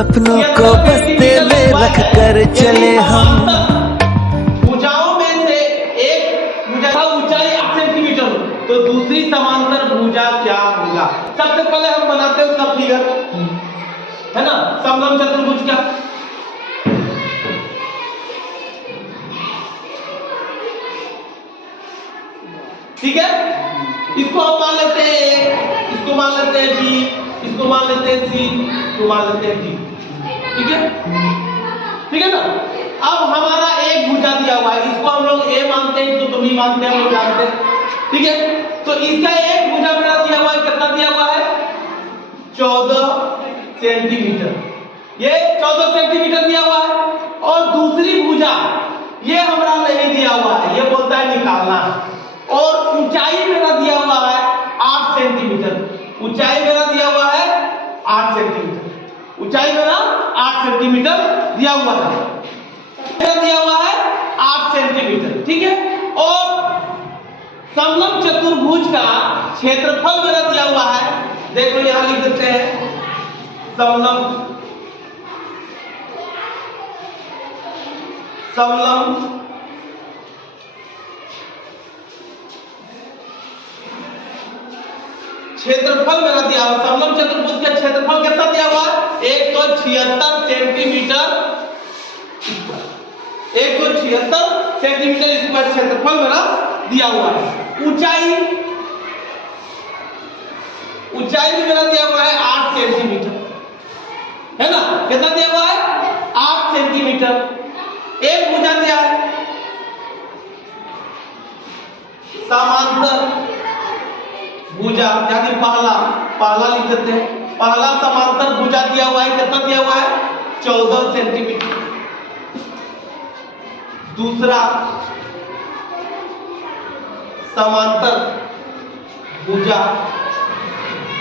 सपनों को बस्ते में रख कर चले हम। भुजाओं में से एक भुजा का ऊंचाई 8 सेंटीमीटर तो दूसरी समांतर भुजा क्या होगा? सबसे पहले हम बनाते हैं उसका फिगर, है ना, समलंब चतुर्भुज का। ठीक है, इसको हम मान लेते हैं A, इसको मान लेते हैं B, इसको मान लेते हैं C, इसको मान लेते हैं D। ठीक है, ठीक है ना। अब हमारा एक भुजा दिया हुआ है, इसको हम लोग A मानते हैं, इसको B मानते हैं, हम लोग जानते हैं। ठीक है, तो इसका एक भुजा मेरा दिया हुआ है, कितना दिया हुआ है? 14 सेंटीमीटर। ये 14 सेंटीमीटर दिया हुआ है। और दूसरी भुजा ये हमरा नहीं दिया हुआ है, ये बोलता है निकालना है। और ऊंचाई मेरा दिया हुआ है 8 सेंटीमीटर। ऊंचाई मेरा दिया हुआ है 8 सेंटीमीटर। ऊंचाई मेरा 8 सेंटीमीटर दिया हुआ है, मेरा दिया हुआ है 8 सेंटीमीटर। ठीक है, और समलंब चतुर्भुज का क्षेत्रफल मेरा दिया हुआ है, देखो यहां लिख देते हैं समलंब क्षेत्रफल मेरा दिया हुआ। समलंब चतुर्भुज का क्षेत्रफल कितना दिया हुआ है? 176 सेंटीमीटर। 176 सेंटीमीटर स्क्वायर क्षेत्रफल मेरा दिया हुआ है। ऊंचाई भी मेरा दिया हुआ है 8 सेंटीमीटर, है ना। कितना दिया हुआ है? 8 सेंटीमीटर। एक भुजा दिया है, समांतर भुजा यानी पहला लिख देते हैं। पहला समांतर भुजा दिया हुआ है, कितना दिया हुआ है? 14 सेंटीमीटर। दूसरा समांतर भुजा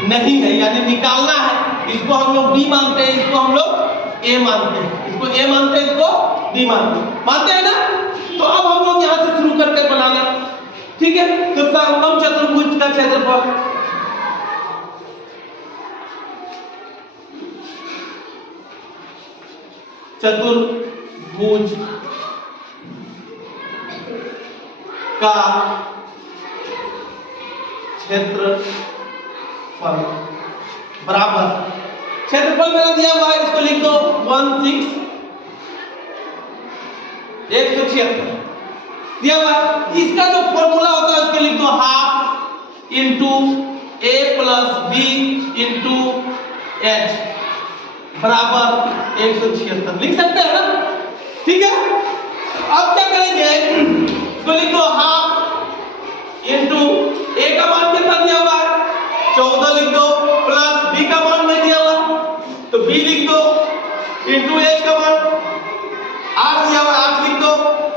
नहीं है, यानी निकालना है। इसको हम लोग B मानते हैं, इसको हम लोग A मानते हैं। इसको A मानते हैं, इसको B मानते हैं ना। तो अब हम लोग यहां से शुरू करते हैं बनाना। ठीक है, तो समलंब चतुर्भुज का क्षेत्रफल चतुर्भुज का क्षेत्रफल बराबर, क्षेत्रफल मेरा दिया हुआ है, इसको लिख दो 176 दिया हुआ है। इसका जो फॉर्मूला होता है उसको लिख दो half into A plus B into H बराबर 176 लिख सकते हैं ना। ठीक है, अब क्या करेंगे, इसको लिख दो हाफ इंटू A का मान कितना दिया हुआ है? 14 लिख दो, प्लस B का मान नहीं दिया हुआ तो B लिख दो, इंटू H का मान 8 दिया हुआ 8 लिख दो,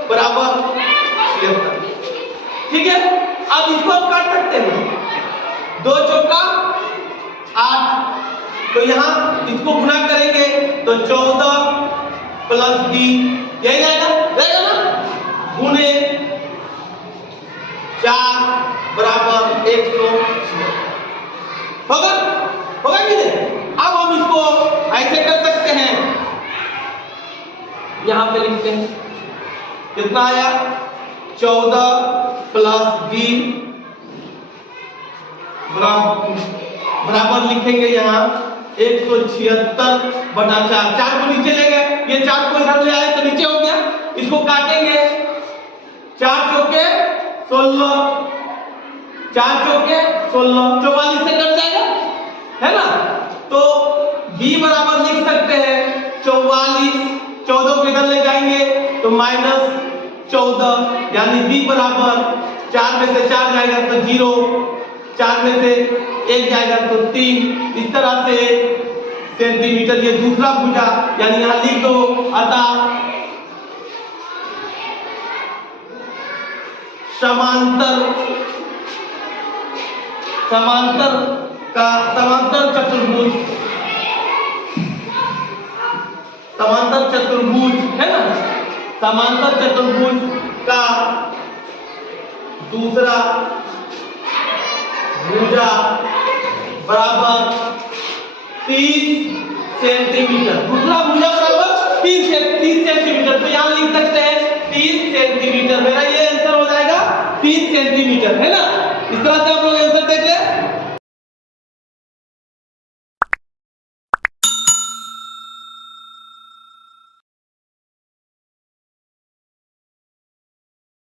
बराबर 76। ठीक है, अब इसको हम काट सकते हैं, 2 चौका 8, तो यहां इसको गुना करेंगे तो 14 प्लस B यही रहेगा ना, गुने 4 बराबर 176 होगा कि नहीं? अब हम इसको ऐसे कर सकते हैं, यहां पे लिखते हैं कितना आया? 14 प्लस B बराबर लिखेंगे यहां 176 बटा 4। 4 को नीचे ले गए, ये 4 को इधर ले आए तो नीचे हो गया। इसको काटेंगे, 4 चौके 16, 4 चौके 16, 44 से कट जाएगा, है ना। तो B बराबर लिख सकते हैं 44, 14 को इधर ले जाएंगे तो -14, यानी B बराबर 4 में से 4 जाएगा तो 0, 4 में से 1 जाएगा तो 3। इस तरह से सेंटीमीटर ये दूसरा भुजा, यानी यहां लिख दो। अतः समांतर चतुर्भुज है ना, समांतर चतुर्भुज का दूसरा भुजा बराबर 30 सेंटीमीटर। दूसरा भुजा बराबर 30 सेंटीमीटर, तो यहाँ लिख सकते हैं 30 सेंटीमीटर। मेरा ये आंसर हो जाएगा 30 सेंटीमीटर, है ना। इस तरह से आप लोग आंसर देख